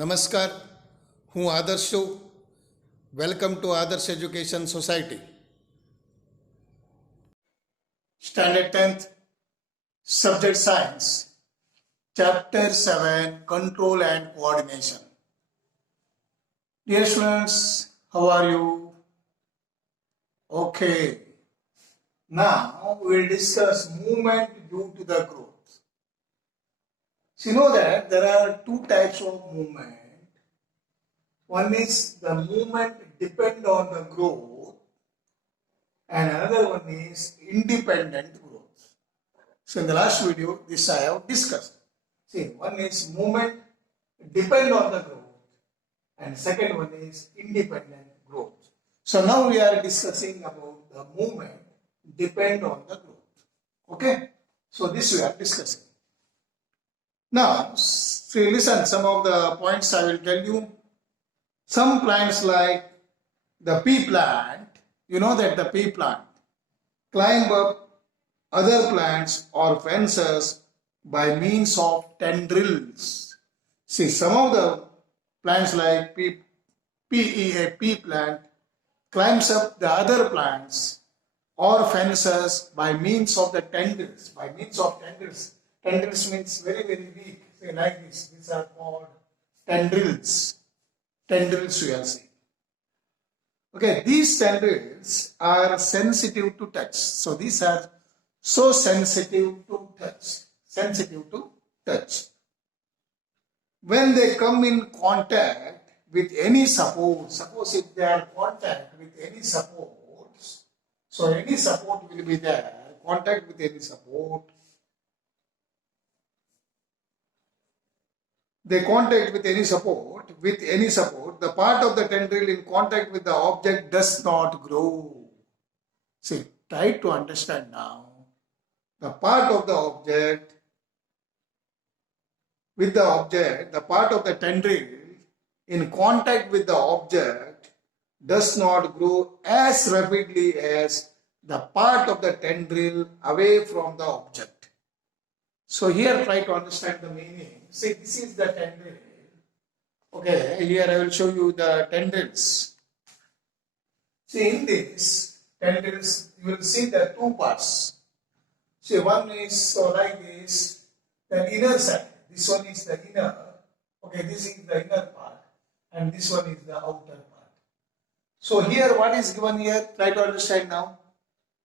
નમસ્કાર, હું આદર્શ છું. વેલકમ ટુ આદર્શ education society. Standard 10th, subject science, chapter 7, control and coordination. Dear students, how are you? Okay. Now we will discuss movement due to the growth. So you know that there are two types of movement. One is the movement depend on the growth and another one is independent growth. So in the last video this I have discussed. See, one is movement depend on the growth and second one is independent growth. So now we are discussing about the movement depend on the growth. Okay? So this we are discussing. Now, see, listen, some of the points I will tell you. Some plants like the pea plant, you know that the pea plant climb up other plants or fences by means of tendrils. See, some of the plants like pea plant climbs up the other plants or fences by means of the tendrils. By means of tendrils. Tendrils means very, very weak. Say like this. These are called tendrils. Tendrils we are saying. Okay, these tendrils are sensitive to touch. So these are so sensitive to touch. Sensitive to touch. When they come in contact with any support, suppose if they are contact with any supports, so any support will be there, contact with any support. They contact with any support, the part of the tendril in contact with the object does not grow. See, try to understand now. The part of the object, the part of the tendril in contact with the object does not grow as rapidly as the part of the tendril away from the object. So here try to understand the meaning. See, this is the tendril. Okay, here I will show you the tendrils. See, in this tendrils, you will see the two parts. See, one is so like this, the inner side. This one is the inner. Okay, this is the inner part, and this one is the outer part. So here, what is given here? Try to understand now.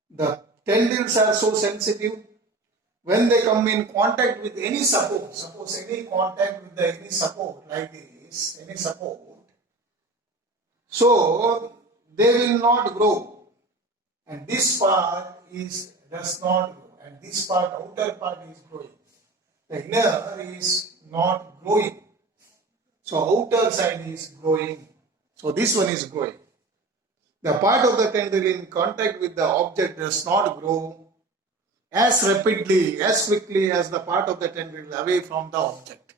The tendrils are so sensitive. When they come in contact with any support, suppose any contact with any support like this, any support, so they will not grow. And this part does not grow, and this part, outer part is growing. The inner is not growing. So outer side is growing. So this one is growing. The part of the tendril in contact with the object does not grow as rapidly, as quickly as the part of the tendril away from the object.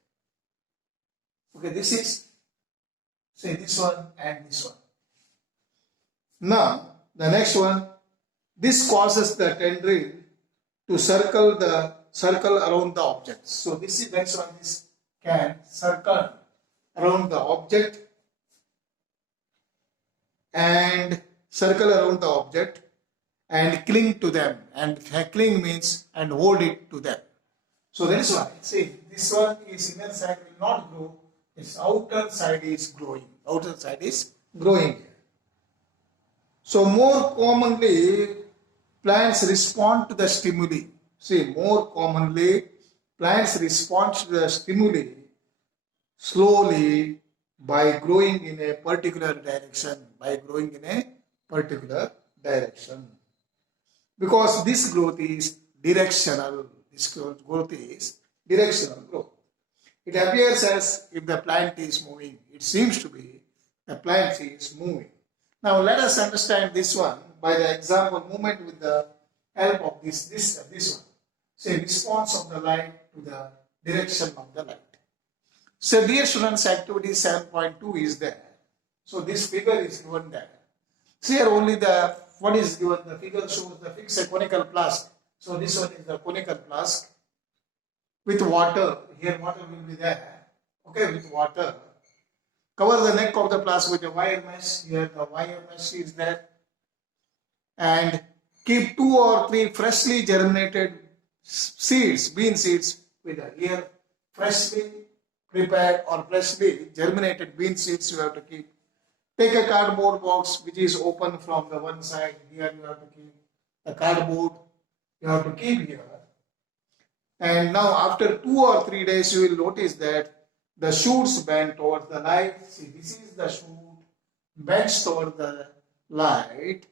Okay, this is, say, this one and this one. Now, the next one, this causes the tendril to circle around the object. So this is next one, this can circle around the object and circle around the object and cling to them. And cling means and hold it to them. So that is why, see, this one is inner side will not grow, its outer side is growing. Outer side is growing. So more commonly, plants respond to the stimuli. See, more commonly, plants respond to the stimuli slowly by growing in a particular direction. Because this growth is directional. This growth is directional growth. It appears as if the plant is moving. It seems to be the plant is moving. Now let us understand this one by the example movement with the help of this one. Say response of the light to the direction of the light. So dear students, activity 7.2 is there. So this figure is given there. So here only what is given? The figure shows the fixed conical flask. So this one is the conical flask with water. Here water will be there. Okay, with water. cover the neck of the plant with a wire mesh. Here the wire mesh is there. And keep 2 or 3 freshly germinated seeds, bean seeds, with a here freshly prepared or freshly germinated bean seeds you have to keep. Take a cardboard box which is open from the one side. Here you have to keep the cardboard. You have to keep here. And now after 2 or 3 days you will notice that the shoots bend towards the light. See, this is the shoot bends toward the light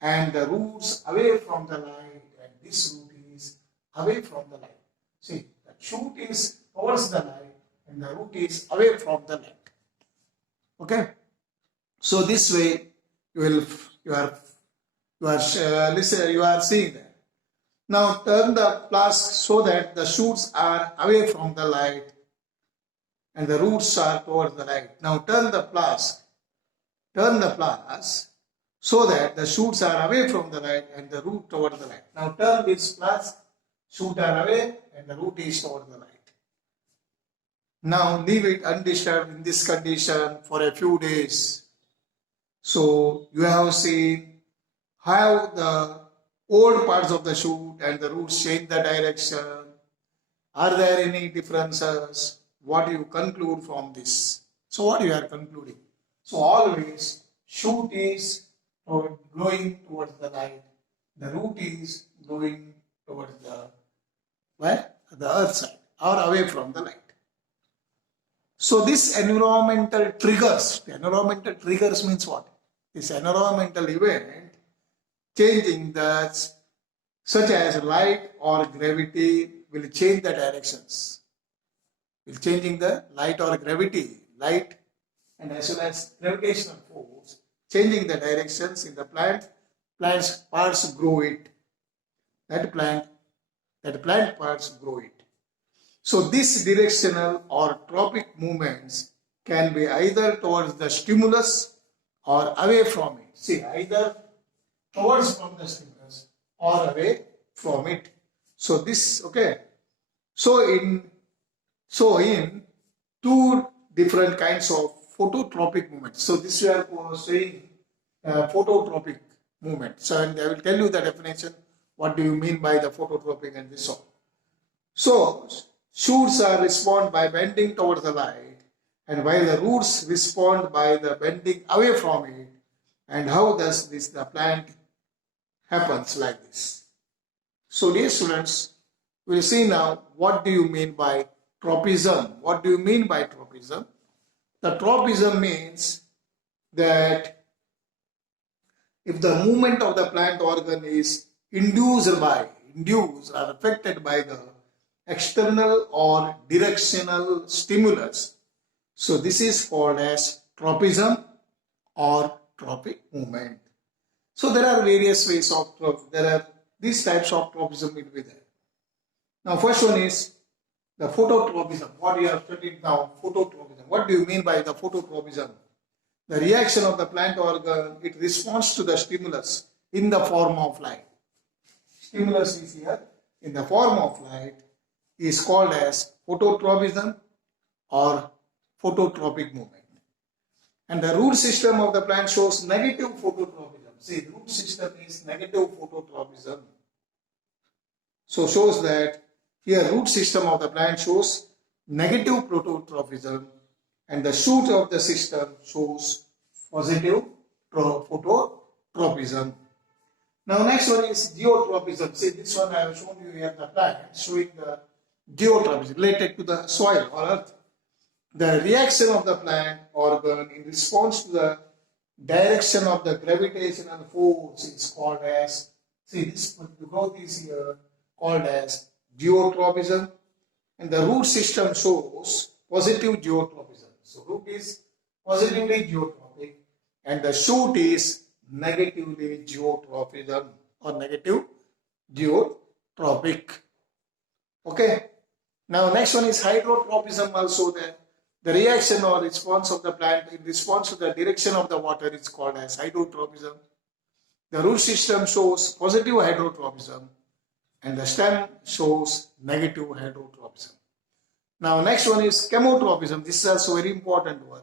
and the roots away from the light, and this root is away from the light. See, the shoot is towards the light and the root is away from the light. Okay, so this way you are seeing that. Now turn the flask so that the shoots are away from the light and the roots are towards the light. Now turn the flask so that the shoots are away from the light and the root towards the light. Now turn this flask, shoots are away and the root is towards the light. Now leave it undisturbed in this condition for a few days. So you have seen how the old parts of the shoot and the roots change the direction. Are there any differences? What do you conclude from this? So what you are concluding? So always shoot is going towards the light. The root is going towards the earth side or away from the light. So this environmental triggers means what? This environmental event changing that such as light or gravity will change the directions. Changing the light or gravity, light and as well as gravitational force, changing the directions in the plant's parts grow it. That plant parts grow it. So these directional or tropic movements can be either towards the stimulus or away from it. See, either towards from the stimulus or away from it. So this, okay. So in 2 different kinds of phototropic movements. So this we are saying phototropic movement. So and I will tell you the definition. What do you mean by the phototropic and this all? So shoots are respond by bending towards the light, and while the roots respond by the bending away from it. And how does this the plant happens like this? So dear students, we will see now what do you mean by tropism. What do you mean by tropism? The tropism means that if the movement of the plant organ is induced or affected by the external or directional stimulus, so this is called as tropism or tropic movement. So there are various ways of these types of tropism will be there. Now first one is the phototropism. What we are studying now, phototropism. What do you mean by the phototropism? The reaction of the plant organ, it responds to the stimulus in the form of light. Stimulus is here in the form of light is called as phototropism or phototropic movement. And the root system of the plant shows negative phototropism. See, the root system is negative phototropism. So shows that here root system of the plant shows negative phototropism and the shoot of the system shows positive phototropism. Now next one is geotropism. See, this one I have shown you here the plant showing the geotropism related to the soil or earth. The reaction of the plant organ in response to the direction of the gravitational force is called as, see this growth is here called as geotropism, and the root system shows positive geotropism. So root is positively geotropic and the shoot is negatively geotropism or negative geotropic. Okay. Now next one is hydrotropism also there. The reaction or response of the plant in response to the direction of the water is called as hydrotropism. The root system shows positive hydrotropism and the stem shows negative hydrotropism. Now next one is chemotropism. This is also very important one.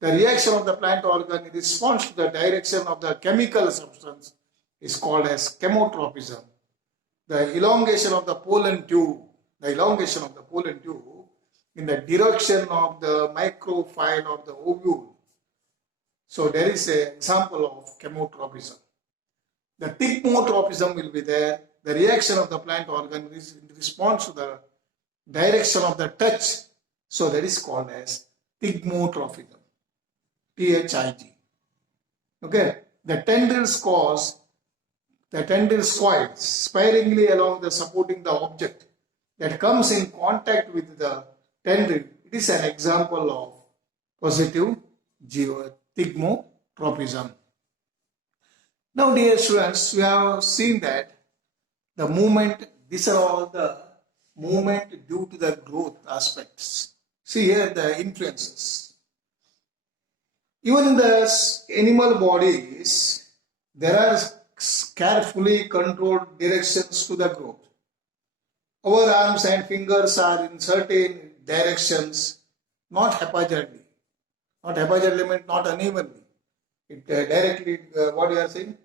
The reaction of the plant organ in response to the direction of the chemical substance is called as chemotropism. The elongation of the pollen tube in the direction of the microfile of the ovule. So there is an example of chemotropism. The thigmotropism will be there. The reaction of the plant organ is in response to the direction of the touch. So that is called as thigmotropism. THIG. Okay. The tendrils coils sparingly along the supporting the object that comes in contact with the tendril. It is an example of positive thigmotropism. Now, dear students, we have seen that the movement, these are all the movement due to the growth aspects. See here the influences. Even in the animal bodies, there are carefully controlled directions to the growth. Our arms and fingers are in certain directions, not haphazardly. Not haphazardly means not unevenly. It directly, what you are saying,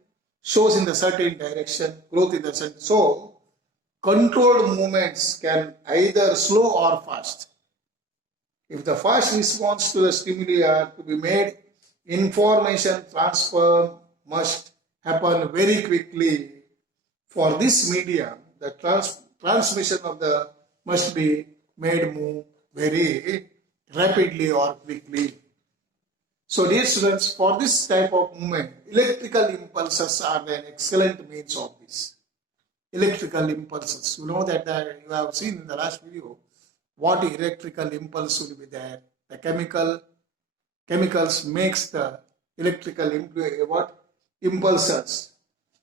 shows in the certain direction, growth in the certain. So, controlled movements can either slow or fast. If the fast response to the stimuli are to be made, information transfer must happen very quickly. For this medium, the transmission of the must be made move very rapidly or quickly. So dear students, for this type of movement, electrical impulses are an excellent means of this. Electrical impulses. You know that you have seen in the last video what electrical impulse will be there. The chemicals makes the electrical impulses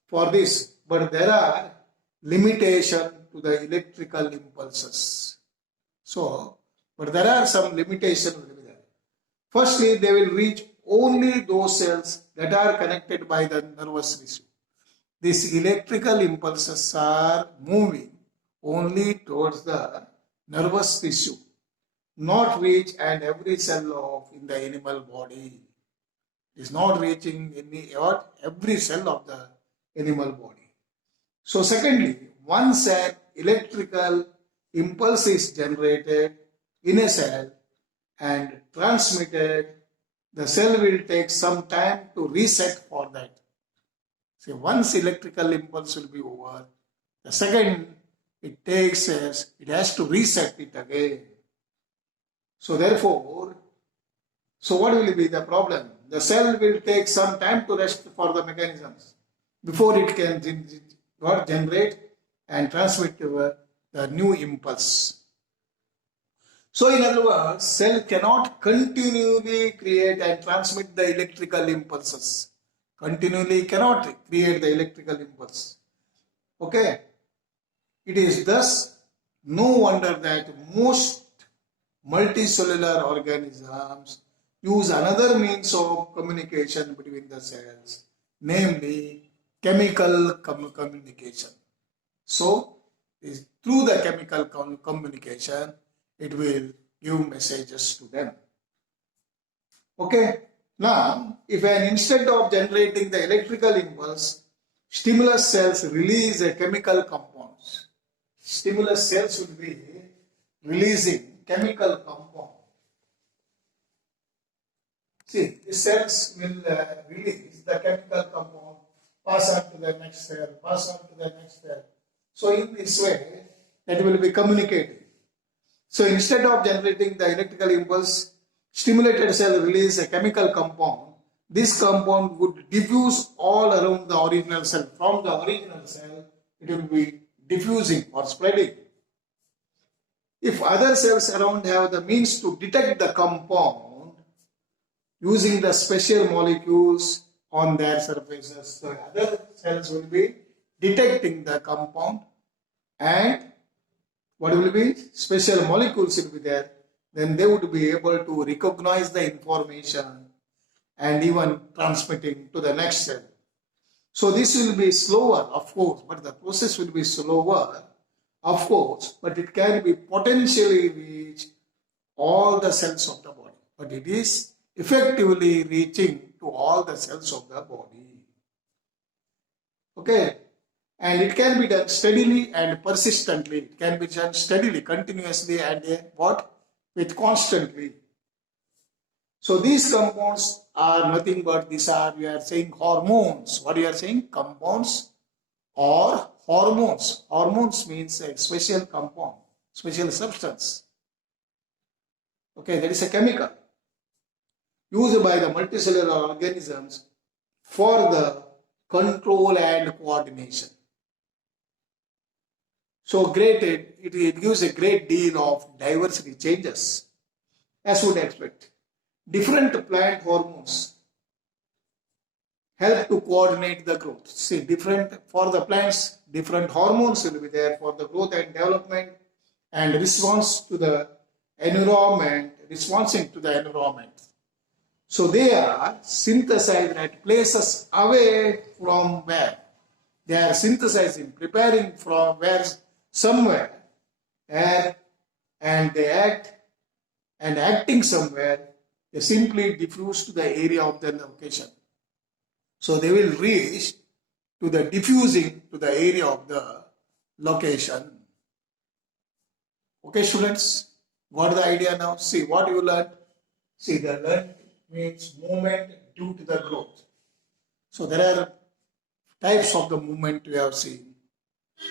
for this. But there are limitations to the electrical impulses. So, but there are some limitations will be there. Firstly, they will reach only those cells that are connected by the nervous tissue. These electrical impulses are moving only towards the nervous tissue, not reach and every cell in the animal body. It is not reaching every cell of the animal body. So secondly, once an electrical impulse is generated in a cell and transmitted, the cell will take some time to reset for that. So once electrical impulse will be over, the second it takes it has to reset it again. So therefore, so what will be the problem? The cell will take some time to rest for the mechanisms before it can generate and transmit the new impulse. So in other words, cell cannot continually create and transmit the electrical impulses. Continually cannot create the electrical impulse. Okay. It is thus no wonder that most multicellular organisms use another means of communication between the cells, namely chemical communication. So, through the chemical communication, it will give messages to them. Okay. Now, if instead of generating the electrical impulse, stimulus cells release a chemical compounds. Stimulus cells will be releasing chemical compound. See, the cells will release the chemical compound, pass on to the next cell, pass on to the next cell. So in this way, that will be communicating. So instead of generating the electrical impulse, stimulated cell release a chemical compound. This compound would diffuse all around the original cell. From the original cell, it will be diffusing or spreading. If other cells around have the means to detect the compound using the special molecules on their surfaces, the other cells will be detecting the compound and what will be? Special molecules will be there. Then they would be able to recognize the information and even transmitting to the next cell. So this will be slower, of course, but the process will be slower, of course, but it can be potentially reach all the cells of the body. But it is effectively reaching to all the cells of the body. Okay, and it can be done steadily and persistently. It can be done steadily, continuously, and what? With constantly. So these compounds are nothing but these are, we are saying, hormones. What you are saying? Compounds or hormones. Hormones means a special compound, special substance. Okay, that is a chemical used by the multicellular organisms for the control and coordination. So it gives a great deal of diversity changes, as would expect. Different plant hormones help to coordinate the growth. See, different for the plants, different hormones will be there for the growth and development and response to the environment, responding to the environment. So they are synthesized at places away from where they are synthesizing, preparing from where somewhere, and they act and acting somewhere, they simply diffuse to the area of the location. So they will reach to the diffusing to the area of the location. Okay, students, what is the idea now? See what you learned. See, the learn means movement due to the growth. So there are types of the movement we have seen.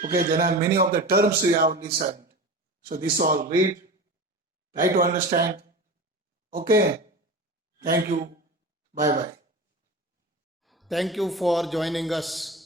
Okay, there are many of the terms we have listened. So this all read, try to understand. Okay, thank you. Bye bye. Thank you for joining us.